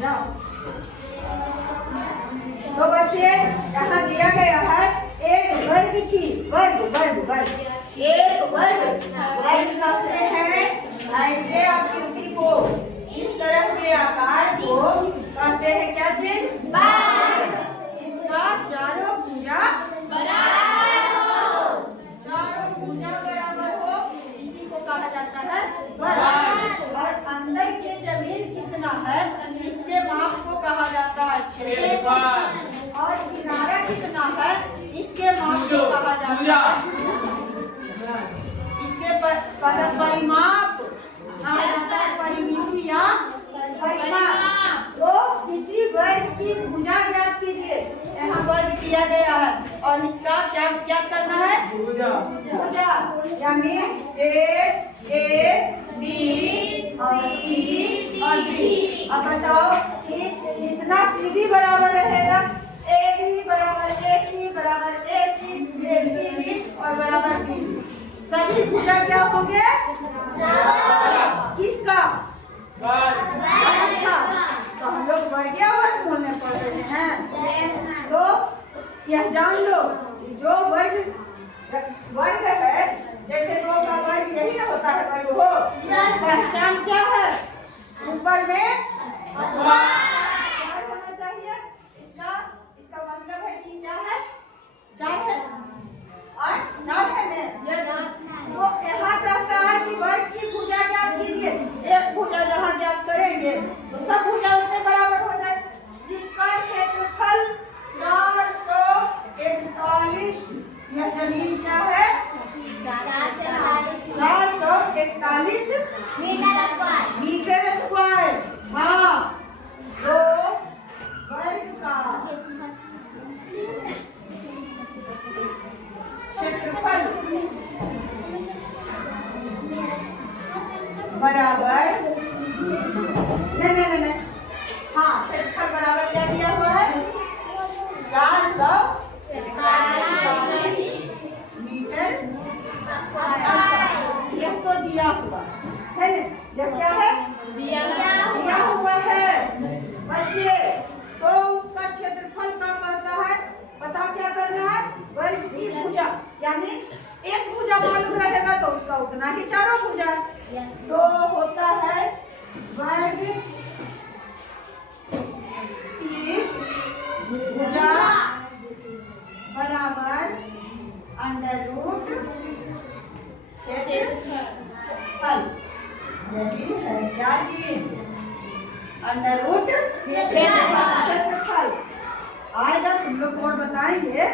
जाओ। तो बच्चे यहाँ दिया गया है एक वर्ग की वर्ग वर्ग वर्ग एक वर्ग वर्ग कहते हैं ऐसे आकृति को, इस तरह के आकार को कहते हैं क्या चीज? वर्ग। जिसका चारों भुजा बराबर हो, चारों भुजा बराबर हो, इसी को कहा जाता है वर्ग। और अंदर के जमीन कितना है इसके माप को कहा जाता है क्षेत्रफल। और किनारा कितना है इसके माप को कहा जाता है, इसके परिमाप कहा जाता है, परिमिति या परिमाप। तो किसी वर्ग की भुजा ज्ञात कीजिए। यहाँ वर्ग दिया गया है और इसका क्या ज्ञात करना है? भुजा। यानी ए बी और सी और डी। अब बताओ कि जितना सी डी बराबर रहेगा ए बी बराबर ए सी बराबर ए सी डी और बराबर बी, सभी भुजा क्या होंगे? किसका? वर्ग का। तो हम लोग वर्गीय वर्ग बोलने पड़ रहे हैं। तो यह जान लो जो वर्ग है, जैसे दो का वर्ग यही ना होता है, वर्ग हो। पहचान क्या है? ऊपर में स्क्वायर होना चाहिए। इसका मतलब है कि क्या है? 4 है और 4 है ना। तो यहाँ कहता है कि वर्ग की भुजा ज्ञात कीजिए। एक भुजा जहाँ ज्ञात करेंगे तो सब भुजा उतने बराबर हो जाए, जिसका क्षेत्रफल 441। यह जमीन क्या है? 441 मीटर स्क्वायर। हाँ, तो वर्ग का क्षेत्रफल बराबर नहीं, हाँ, क्षेत्रफल बराबर क्या दिया हुआ है? 441 मीटर। यह तो दिया हुआ है ना, यह क्या है? दिया हुआ है बच्चे। तो उसका क्षेत्रफल क्या करता है पता क्या करना है? वर्ग की भुजा, यानी एक भुजा मालूम रहेगा तो उसका उतना ही चारों भुजा। तो होता है वर्ग की भुजा बराबर अंडर रूट क्षेत्रफल। यही है क्या चीज? अंडर रूट क्षेत्रफल आएगा, तुम लोग और बताएंगे।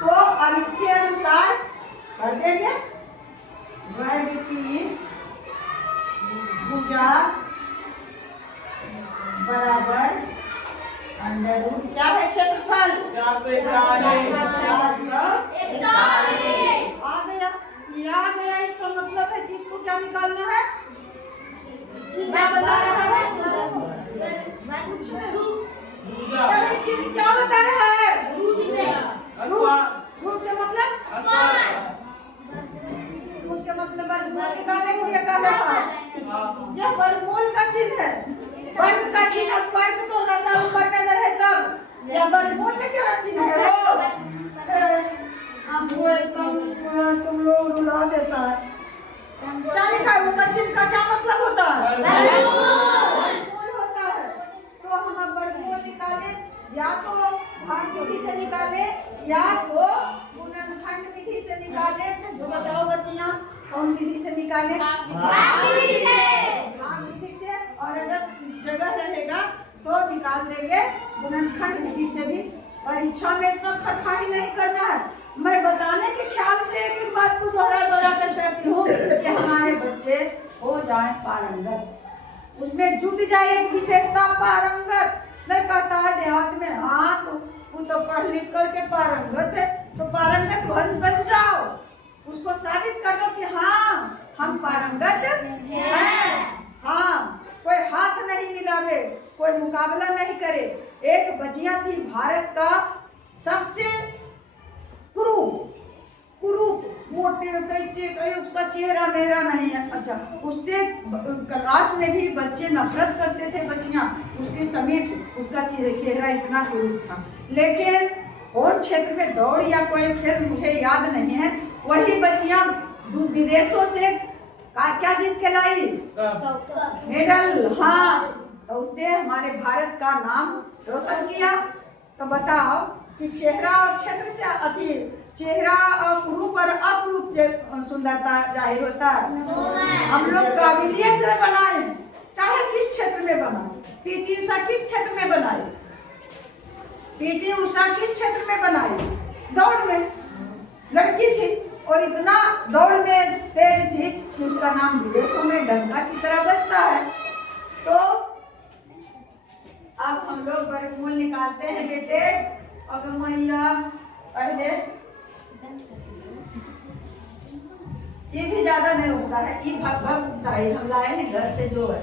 तो अब इसके अनुसार कर देंगे। वर्ग की भुजा बराबर अंडर रूट क्या है? क्षेत्रफल 441। आ गया, ये आ गया। इसका मतलब है कि इसको क्या निकालना है? क्या बता रहा है? क्या बता रहा है? रूट के मतलब वर्गमूल निकालने को ये कह रहा है। यह वर्गमूल का चिन्ह है। वर्ग का चिन्ह स्क्वायर को तो रहता है ऊपर में अगर है तब। यह वर्गमूल में क्या चिन्ह है? हमको एकदम तुम लोग रुला देता है। क्या लिखा है? उसका चिन्ह का क्या मतलब होता है? वर्गमूल होता है। तो हम अब वर्गमूल निकाले, या तो भाग विधि से निकाले या तो गुणनखंड विधि से निकाले। तो बताओ बच्चियां कौन विधि से निकाले? भाग विधि से। और अगर जगह रहेगा तो निकाल देंगे गुणनखंड विधि से भी। परीक्षा में इतना खटखाई नहीं करना है। मैं बताने के ख्याल से एक बात को दोहरा कर कहती हूँ कि हमारे बच्चे हो जाए पारंगत, उसमें जुट जाए एक विशेषता पारंगत। नहीं कहता है देहात में हाँ तो वो तो पढ़ लिख करके पारंगत है, तो पारंगत बन जाओ। उसको साबित कर दो कि हाँ हम पारंगत हैं। हाँ, कोई हाथ नहीं मिलावे, कोई मुकाबला नहीं करे। एक बचिया थी भारत का सबसे क्रू कुरूप मोटे कैसे कहीं उसका चेहरा मेरा नहीं है। अच्छा, उससे क्लास में भी बच्चे नफरत करते थे, बच्चियां उसके समीप, उसका चेहरा इतना कुरूप था। लेकिन कौन क्षेत्र में दौड़ या कोई खेल मुझे याद नहीं है, वही बच्चियां विदेशों से क्या जीत के लाई, मेडल। हाँ, तो उससे हमारे भारत का नाम रोशन किया। तो बताओ कि चेहरा और क्षेत्र से अति चेहरा और रूप और अपरूप से सुंदरता जाहिर होता है। हम लोग काबिलियत बनाए, चाहे जिस क्षेत्र में बनाए। पीटी उषा किस क्षेत्र में बनाई, पीटी उषा किस क्षेत्र में बनाई, दौड़ में लड़की थी और इतना दौड़ में तेज थी कि उसका नाम विदेशों में डंका की तरह बजता है। तो अब हम लोग वर्गमूल निकालते हैं बेटे। अगर मैया पहले ये भी ज्यादा नहीं होता है, ये भाग हम लाए हैं घर से जो है।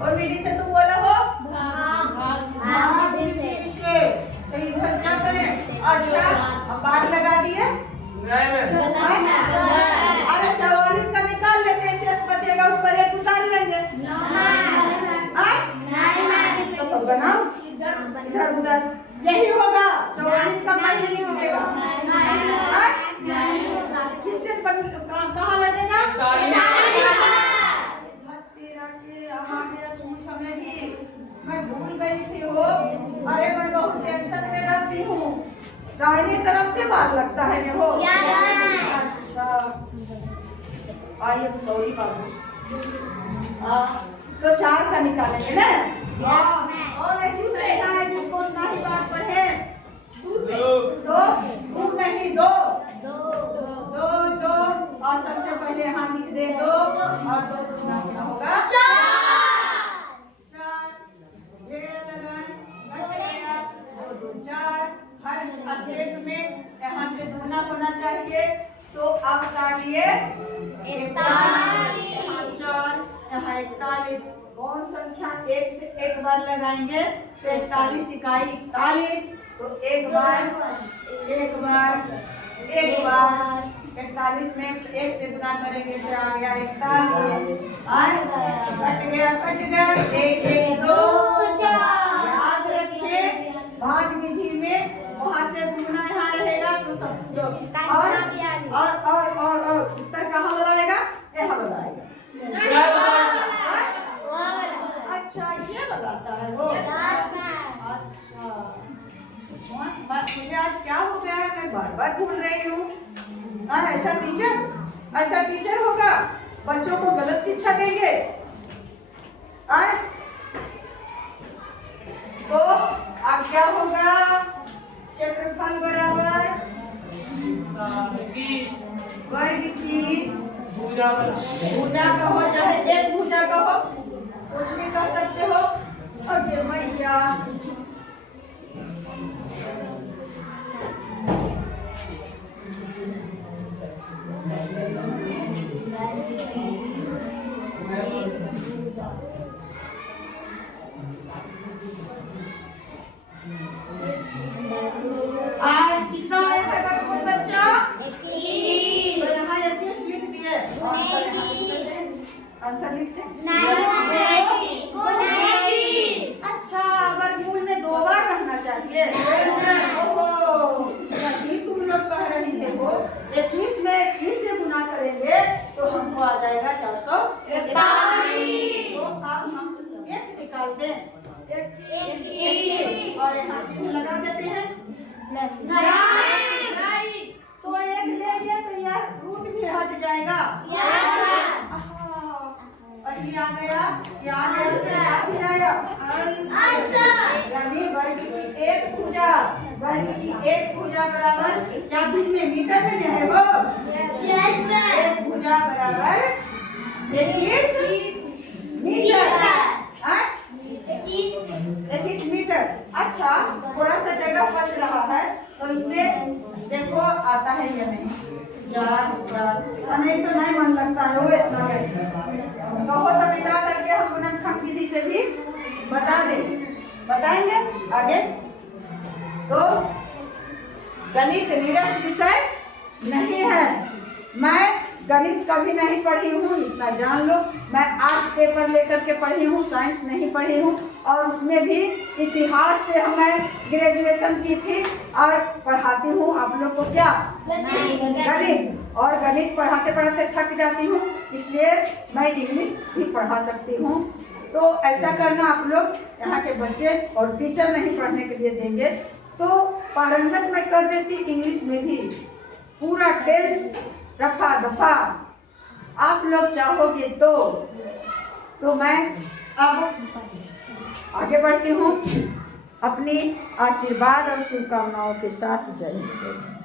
और विधि से तुम बोला हो विषय, तो इधर क्या करें। अच्छा, अब बार लगा दिए। अरे 44 का निकाल लेते, शेष बचेगा उस पर एक उतार लेंगे। तो बनाओ इधर उधर, यही होगा। 44 का मान नहीं मिलेगा। किससे कहाँ लगेगा, मैं भूल गई थी वो। अरे मैं बहुत टेंशन में रहती हूँ, दाहिनी तरफ से बार लगता है ये हो। अच्छा, आई एम सॉरी बाबू। तो 4 का निकालेंगे ना। और ऐसी संख्या है जिसको ना ही बार पढ़े, दो नहीं, दो। और सबसे पहले यहाँ लिख दे 2 और 2 गुना होगा 4। ये लगाएं, 2 4। हर स्टेप में यहाँ से गुना होना चाहिए। तो अब काटिए 41, 4 यहाँ 41। कौन संख्या 1 से एक बार लगाएंगे तो 41 इकाई 41। तो एक बार 41 में 1 से गुना करेंगे तो आ गया 41। कट गया 1 1 2 4। याद रखिए भाग विधि में वहां से गुना यहाँ रहेगा तो सब और उत्तर कहाँ बनाएगा, यहाँ बनाएगा। अच्छा, ये बताता है वो। अच्छा, मुझे आज क्या हो गया है, मैं बार बार भूल रही हूँ। ऐसा टीचर होगा, बच्चों को गलत शिक्षा देंगे। तो अब क्या होगा, क्षेत्रफल बराबर वर्ग की भुजा कहो, चाहे एक भुजा कहो, कुछ भी कर सकते हो। अगे मैया कितना है बच्चा, तो यहाँ 21 लिख दिए। आंसर लिखते अच्छा, वर्गमूल में 2 बार रहना चाहिए। तुम लोग कह रही है वो 21 में 21 से गुना करेंगे तो हमको आ जाएगा 441। तो अब हम 1 निकाल दें और यहाँ चिन्ह लगा देते हैं। तो 1 ले लिया तो यार रूट भी हट जाएगा। और ये आ गया, यानी वर्ग की एक भुजा बराबर क्या चीज में, मीटर में है वो। एक भुजा बराबर 21 मीटर। अच्छा, थोड़ा सा जगह बच रहा है तो इसमें देखो आता है या नहीं। 4 नहीं तो नहीं मन लगता है वो इतना कहो तो मिटा करके हम गुणनखंड विधि से भी बताएंगे आगे। तो गणित नीरस विषय नहीं है। मैं गणित कभी नहीं पढ़ी हूँ, इतना जान लो। मैं आर्ट्स पेपर लेकर के पढ़ी हूँ, साइंस नहीं पढ़ी हूँ। और उसमें भी इतिहास से मैं ग्रेजुएशन की थी और पढ़ाती हूँ आप लोग को क्या, गणित। और गणित पढ़ाते पढ़ाते थक जाती हूँ, इसलिए मैं इंग्लिश भी पढ़ा सकती हूँ। तो ऐसा करना आप लोग, यहाँ के बच्चे और टीचर नहीं पढ़ने के लिए देंगे तो पारंगत मैं कर देती इंग्लिश में भी, पूरा टेंस रफा दफा। आप लोग चाहोगे तो मैं अब आगे बढ़ती हूँ अपनी आशीर्वाद और शुभकामनाओं के साथ। जय हिंद।